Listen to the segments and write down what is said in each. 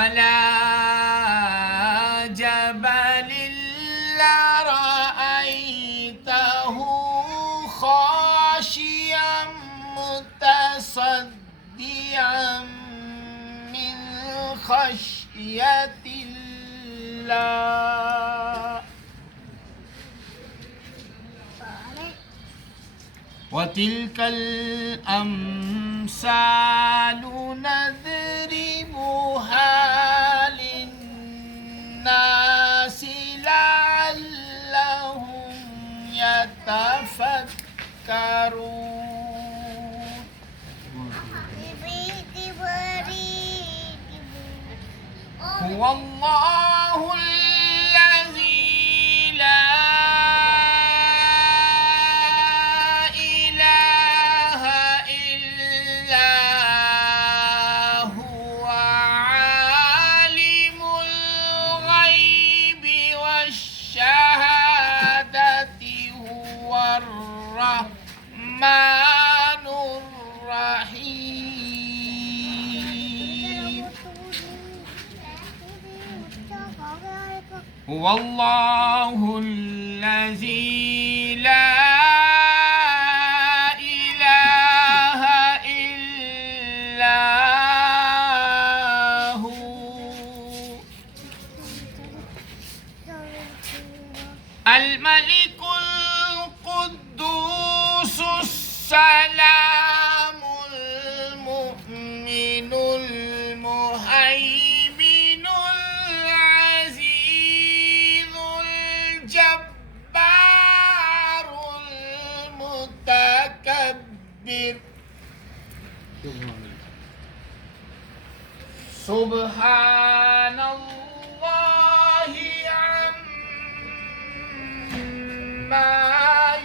على جبل لرأيته خاشعا متصدعا من خشية الله وتلك الأمثال نضربها للناس لعلهم يتفكرون. هو الله الذي لا إله إلا هو عالم الغيب والشهادة هو الرحمن الرحيم. هو الله الذي لا إله إلا هو الملك القدوس السلام المؤمن المهيمن العزيز الجبار المتكبر. سبحان الله عما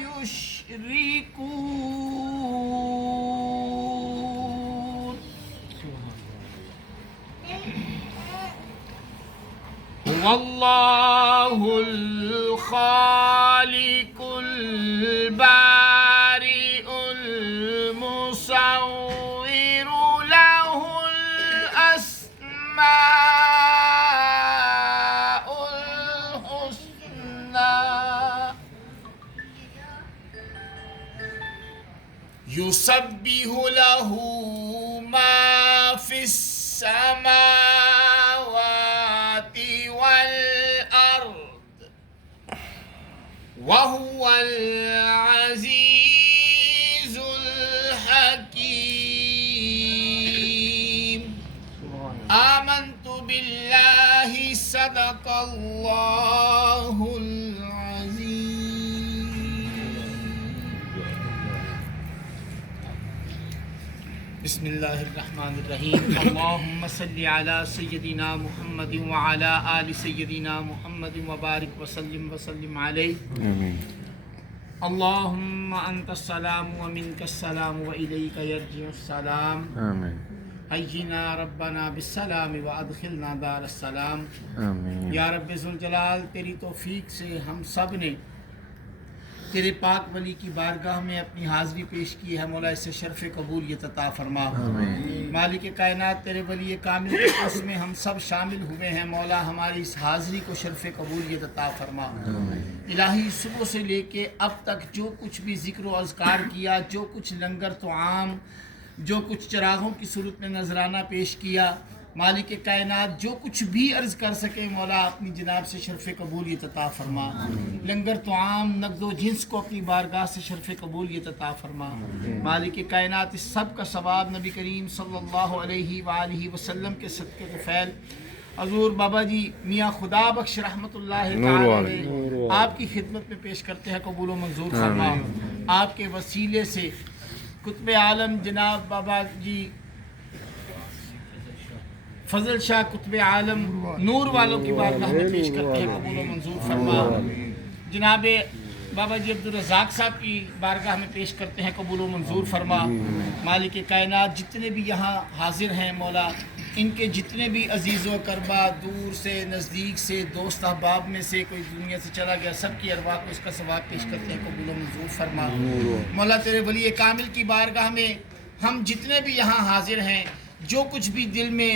يشركون. هو الله الخالق البارئ المصور له الأسماء الحسنى يسبح له ما في السماوات والأرض وهو العزيز الحكيم. آمنت بالله صدق الله العظيم. بسم الله الرحمن الرحيم. اللهم صل على سيدنا محمد وعلى آل سيدنا محمد وبارك وسلم عليه. اللهم أنت السلام ومنك السلام وإليك يرجع السلام. آمین حینا ربنا بالسلام وادخلنا دار السلام. آمین. یا رب ذوالجلال تیری توفیق سے ہم سب نے تیرے پاک ولی کی بارگاہ میں اپنی حاضری پیش کی ہے. مولا اسے شرف قبولیت عطا فرما. مالک کائنات تیرے ولی کامل کے اس میں ہم سب شامل ہوئے ہیں. مولا ہماری اس حاضری کو شرف قبولیت عطا فرما. الہی صبح سے لے کے اب تک جو کچھ بھی ذکر و اذکار کیا، جو کچھ لنگر تو عام، جو کچھ چراغوں کی صورت میں نذرانہ پیش کیا، مالک کائنات جو کچھ بھی عرض کر سکے مولا اپنی جناب سے شرف قبولیت عطا فرما. لنگر تو عام نقد و جنس کو اپنی بارگاہ سے شرف قبولیت عطا فرما. مالک کائنات اس سب کا ثواب نبی کریم صلی اللہ علیہ وآلہ وسلم کے صدقے کے فعل حضور بابا جی میاں خدا بخش رحمۃ اللہ تعالی علیہ آپ کی خدمت میں پیش کرتے ہیں. قبول و منظور فرما. آپ کے وسیلے سے قطب عالم جناب بابا جی فضل شاہ قطب عالم نور والوں کی بارگاہ میں پیش کرتے ہیں. قبول و منظور فرما. جناب بابا جی عبدالرزاق صاحب کی بارگاہ میں پیش کرتے ہیں. قبول و منظور فرما. مالک کائنات جتنے بھی یہاں حاضر ہیں مولا ان کے جتنے بھی عزیز و اقربا دور سے نزدیک سے دوست احباب میں سے کوئی دنیا سے چلا گیا سب کی ارواح کو اس کا ثواب پیش کرتے ہیں. قبول و منظور فرما. مولا تیرے ولی کامل کی بارگاہ میں ہم جتنے بھی یہاں حاضر ہیں جو کچھ بھی دل میں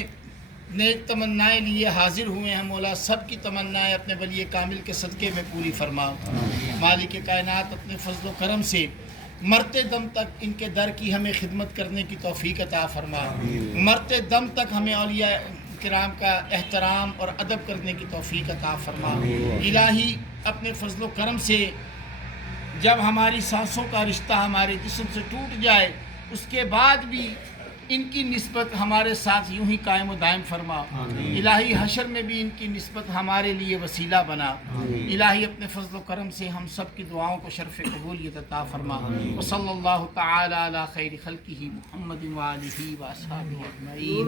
نیک تمنائیں لیے حاضر ہوئے ہیں مولا، سب کی تمنائیں اپنے ولی کامل کے صدقے میں پوری فرما۔ مالک کائنات اپنے فضل و کرم سے مرتے دم تک ان کے در کی ہمیں خدمت کرنے کی توفیق عطا فرما۔ مرتے دم تک ہمیں اولیاء کرام کا احترام اور ادب کرنے کی توفیق عطا فرما۔ الہی اپنے فضل و کرم سے جب ہماری سانسوں کا رشتہ ہمارے جسم سے ٹوٹ جائے، اس کے بعد بھی ان کی نسبت ہمارے ساتھ یوں ہی قائم و دائم فرما۔ الہی حشر میں بھی ان کی نسبت ہمارے لیے وسیلہ بنا۔ الہی اپنے فضل و کرم سے ہم سب کی دعاؤں کو شرف قبولیت عطا فرما۔ وصلی اللہ تعالی علی خیر خلقہ محمد وآلہ وصحبہ اجمعین۔